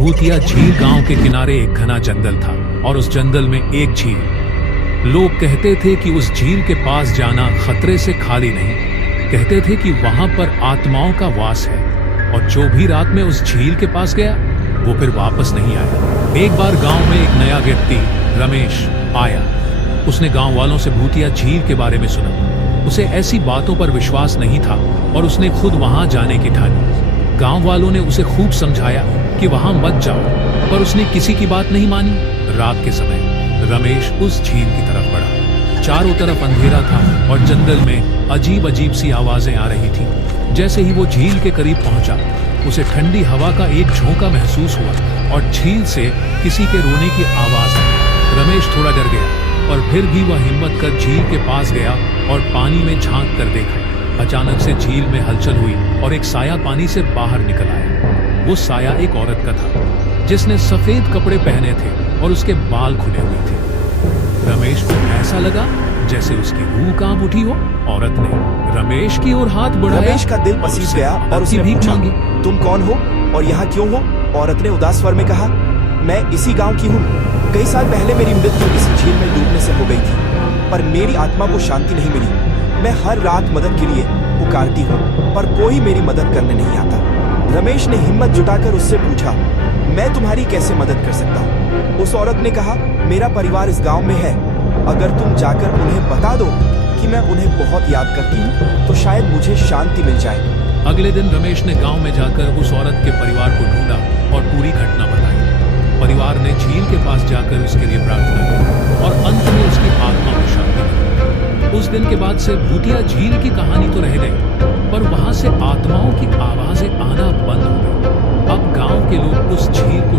भूतिया झील गांव के किनारे एक घना जंगल था और उस जंगल में एक झील। लोग कहते थे कि उस झील के पास जाना खतरे से खाली नहीं। कहते थे कि वहां पर आत्माओं का वास है और जो भी रात में उस झील के पास गया वो फिर वापस नहीं आया। एक बार गांव में एक नया व्यक्ति रमेश आया। उसने गांव वालों से भूतिया झील के बारे में सुना। उसे ऐसी बातों पर विश्वास नहीं था और उसने खुद वहां जाने की ठानी। गांव वालों ने उसे खूब समझाया कि वहां मत जाओ, पर उसने किसी की बात नहीं मानी। रात के समय रमेश उस झील की तरफ बढ़ा। चारों तरफ अंधेरा था और जंगल में अजीब अजीब सी आवाजें आ रही थी। जैसे ही वो झील के करीब पहुंचा, उसे ठंडी हवा का एक झोंका महसूस हुआ और झील से किसी के रोने की आवाज आई। रमेश थोड़ा डर गया और फिर भी वह हिम्मत कर झील के पास गया और पानी में झांक कर देखा। अचानक से झील में हलचल हुई और एक साया पानी से बाहर निकल आया। वो साया एक औरत का था जिसने सफेद कपड़े पहने थे और उसके बाल खुले हुए थे। रमेश को ऐसा लगा जैसे उसकी रूह कांप उठी हो। औरत ने रमेश की ओर हाथ बढ़ाया। रमेश का दिल पसीज गया और उसने भीख पूछा, मांगी। तुम कौन हो और यहाँ क्यों हो? औरत ने उदास स्वर में कहा, मैं इसी गांव की हूँ। कई साल पहले मेरी मृत्यु इस झील में डूबने से हो गई थी, पर मेरी आत्मा को शांति नहीं मिली। मैं हर रात मदद के लिए पुकारती हूँ, पर कोई मेरी मदद करने नहीं आता। रमेश ने हिम्मत जुटाकर उससे पूछा, मैं तुम्हारी कैसे मदद कर सकता हूँ? उस औरत ने कहा, मेरा परिवार इस गांव में है। अगर तुम जाकर उन्हें बता दो कि मैं उन्हें बहुत याद करती हूँ, तो शायद मुझे शांति मिल जाए। अगले दिन रमेश ने गांव में जाकर उस औरत के परिवार को ढूंढा और पूरी घटना बताई। परिवार ने झील के पास जाकर उसके लिए प्रार्थना की और अंत में उसकी आत्मा को शांति मिली। उस दिन के बाद से भूतिया झील की कहानी तो रह गई, पर वहां से आत्माओं की आवाजें आना बंद हो गई। अब गांव के लोग उस झील को